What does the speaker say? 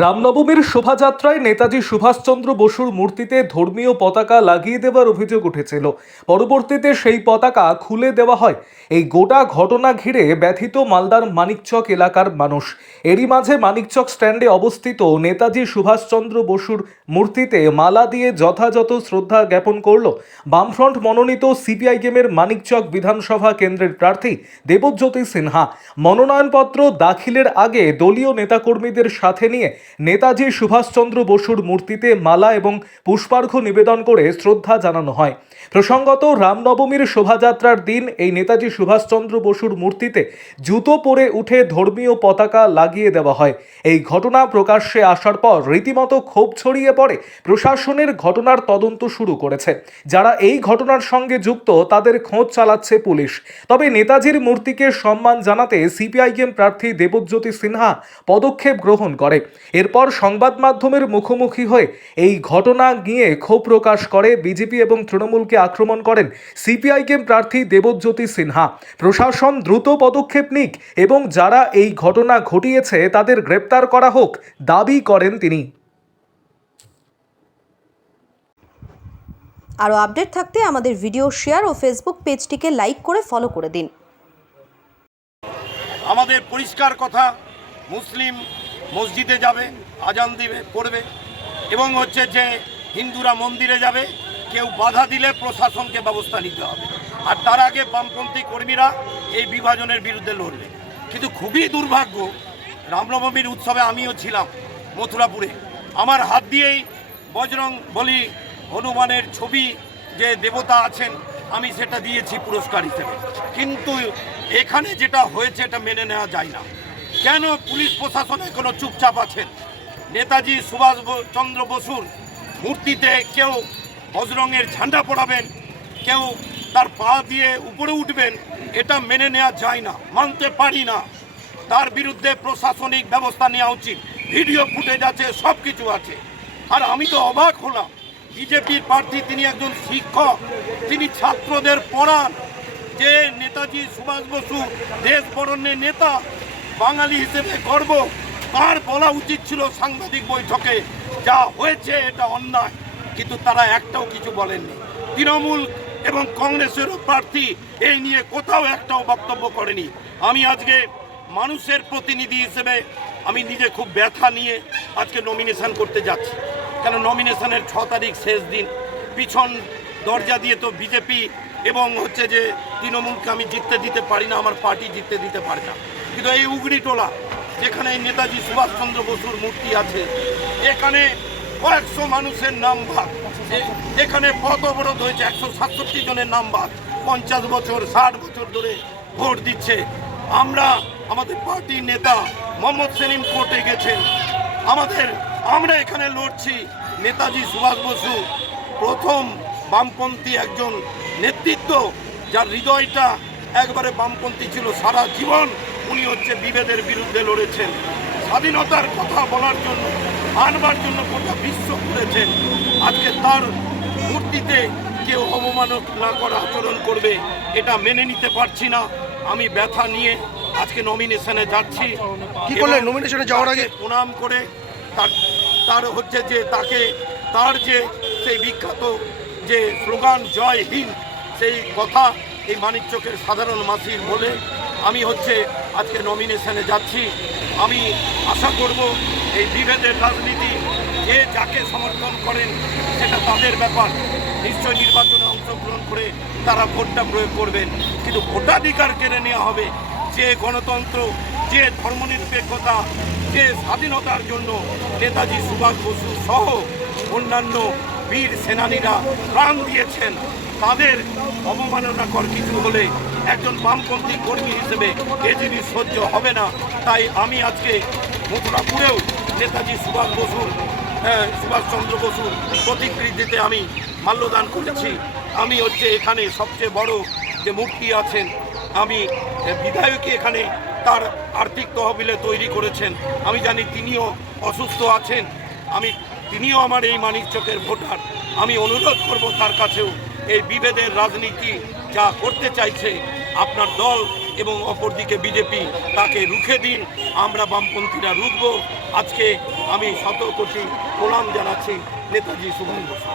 রামনবমীর শোভাযাত্রায় নেতাজি সুভাষচন্দ্র বসুর মূর্তিতে ধর্মীয় পতাকা লাগিয়ে দেওয়ার অভিযোগ উঠেছিল। পরবর্তীতে সেই পতাকা খুলে দেওয়া হয়। এই গোটা ঘটনা ঘিরে ব্যথিত মালদার মানিকচক এলাকার মানুষ। এরই মাঝে মানিকচক স্ট্যান্ডে অবস্থিত নেতাজি সুভাষচন্দ্র বসুর মূর্তিতে মালা দিয়ে যথাযথ শ্রদ্ধা জ্ঞাপন করল বামফ্রন্ট মনোনীত সিপিআইএমের মানিকচক বিধানসভা কেন্দ্রের প্রার্থী দেবজ্যোতি সিনহা। মনোনয়নপত্র দাখিলের আগে দলীয় নেতাকর্মীদের সাথে নিয়ে নেতাজি সুভাষচন্দ্র বসুর মূর্তিতে মালা এবং পুষ্পার্ঘ্য নিবেদন করে শ্রদ্ধা জানানো হয়। প্রসঙ্গত, রামনবমীর শোভাযাত্রার দিন এই নেতাজি সুভাষচন্দ্র বসুর মূর্তিতে জুতো পরে উঠে ধর্মীয় পতাকা লাগিয়ে দেওয়া হয়। এই ঘটনা প্রকাশ্যে আসার পর রীতিমতো ক্ষোভ ছড়িয়ে পড়ে। প্রশাসনের ঘটনার তদন্ত শুরু করেছে। যারা এই ঘটনার সঙ্গে যুক্ত তাদের খোঁজ চালাচ্ছে পুলিশ। তবে নেতাজির মূর্তিকে সম্মান জানাতে সিপিআইএম প্রার্থী দেবজ্যোতি সিনহা পদক্ষেপ গ্রহণ করে। এরপর সংবাদ মাধ্যমের মুখোমুখি হয়ে এই ঘটনা নিয়ে ক্ষোভ প্রকাশ করে বিজেপি এবং তৃণমূলকে আক্রমণ করেন সিপিআইএম প্রার্থী দেবজ্যোতি সিনহা। প্রশাসন দ্রুত পদক্ষেপ নিক এবং যারা এই ঘটনা ঘটিয়েছে তাদের গ্রেপ্তার করা হোক দাবি করেন তিনি। আরও আপডেট থাকতে আমাদের ভিডিও শেয়ার ও ফেসবুক পেজটিকে লাইক করে ফলো করে দিন। আমাদের পরিষ্কার কথা, মুসলিম মসজিদে যাবে, আজান দিবে, পড়বে, এবং হচ্ছে যে হিন্দুরা মন্দিরে যাবে, কেউ বাধা দিলে প্রশাসনকে ব্যবস্থা নিতে হবে। আর তার আগে বামপন্থী কর্মীরা এই বিভাজনের বিরুদ্ধে লড়বে। কিন্তু খুবই দুর্ভাগ্য, রামনবমীর উৎসবে আমিও ছিলাম মথুরাপুরে। আমার হাত দিয়েই বজরং বলি হনুমানের ছবি যে দেবতা আছেন আমি সেটা দিয়েছি পুরস্কার হিসেবে। কিন্তু এখানে যেটা হয়েছে এটা মেনে নেওয়া যায় না। কেন পুলিশ প্রশাসন এখনো চুপচাপ আছেন? নেতাজি সুভাষচন্দ্র বসুর মূর্তিতে কেউ বজরঙের ঝান্ডা পড়াবেন, কেউ তার পা দিয়ে উপরে উঠবেন, এটা মেনে নেওয়া যায় না, মানতে পারি না। তার বিরুদ্ধে প্রশাসনিক ব্যবস্থা নেওয়া উচিত। ভিডিও ফুটেজ আছে, সব কিছু আছে। আর আমি তো অবাক হলাম, বিজেপির প্রার্থী তিনি একজন শিক্ষক, তিনি ছাত্রদের পড়ান। যে নেতাজি সুভাষ বসু দেশ বরণ্যের নেতা, বাঙালি হিসেবে গর্ব, তার বলা উচিত ছিল সাংবাদিক বৈঠকে যা হয়েছে এটা অন্যায়। কিন্তু তারা একটাও কিছু বলেননি। তৃণমূল এবং কংগ্রেসেরও প্রার্থী এই নিয়ে কোথাও একটাও বক্তব্য করেনি। আমি আজকে মানুষের প্রতিনিধি হিসেবে আমি নিজে খুব ব্যথা নিয়ে আজকে নমিনেশন করতে যাচ্ছি। কেন নমিনেশনের 6 তারিখ শেষ দিন। পিছন দরজা দিয়ে তো বিজেপি এবং হচ্ছে যে তৃণমূলকে আমি জিততে দিতে পারি না, আমার পার্টি জিততে দিতে পারে না। কিন্তু এই উগড়িটোলা যেখানে নেতাজি সুভাষচন্দ্র বসুর মূর্তি আছে, এখানে কয়েকশো মানুষের নাম বাদ, এখানে পথ অবরোধ হয়েছে, 167 জনের নাম বাদ। 50 বছর 60 বছর ধরে ভোট দিচ্ছে। আমাদের পার্টির নেতা মোহাম্মদ সেলিম কোর্টে গেছেন। আমরা এখানে লড়ছি। নেতাজি সুভাষ বসু প্রথম বামপন্থী একজন নেতৃত্ব, যার হৃদয়টা একবারে বামপন্থী ছিল। সারা জীবন উনি হচ্ছে বিভেদের বিরুদ্ধে লড়েছেন, স্বাধীনতার কথা বলার জন্য, আনবার জন্য গোটা বিশ্ব করেছেন। আজকে তার মূর্তিতে কেউ অবমাননা করা আচরণ করবে, এটা মেনে নিতে পারছি না। আমি ব্যথা নিয়ে আজকে নমিনেশনে যাচ্ছি। কি করলেন নমিনেশনে যাওয়ার আগে? প্রণাম করে তার হচ্ছে যে তার যে সেই বিখ্যাত যে স্লোগান জয় হিন্দ, সেই কথা এই মানিকচকের সাধারণ মাসির বলে আমি হচ্ছে আজকে নমিনেশনে যাচ্ছি। আমি আশা করব এই বিভেদের রাজনীতি যে যাকে সমর্থন করেন সেটা তাদের ব্যাপার। নিশ্চয় নির্বাচনে অংশগ্রহণ করে তারা ভোটটা প্রয়োগ করবেন, কিন্তু ভোটাধিকার কেড়ে নেওয়া হবে। যে গণতন্ত্র, যে ধর্মনিরপেক্ষতা, যে স্বাধীনতার জন্য নেতাজি সুভাষ বসু সহ অন্যান্য বীর সেনানীরা প্রাণ দিয়েছেন, তাদের অবমাননাকর কিছু হলে একজন বামপন্থী কর্মী হিসেবে এ জিনিস সহ্য হবে না। তাই আমি আজকে মথুরাপুরেও নেতাজি সুভাষচন্দ্র বসুর প্রতিকৃতিতে আমি মাল্যদান করেছি। আমি হচ্ছে এখানে সবচেয়ে বড় যে মূর্তি আছেন, আমি বিধায়কই এখানে তার আর্থিক তহবিলে তৈরি করেছেন। আমি জানি তিনিও অসুস্থ আছেন, তিনিও আমার এই মানিকচকের ভোটার। আমি অনুরোধ করব তার কাছেও এই বিভেদের রাজনীতি যা করতে চাইছে আপনার দল এবং অপরদিকে বিজেপি, তাকে রুখে দিন। আমরা বামপন্থীরা রুখব। আজকে আমি শত কোটি প্রণাম জানাচ্ছি নেতাজি সুভাষ বসু।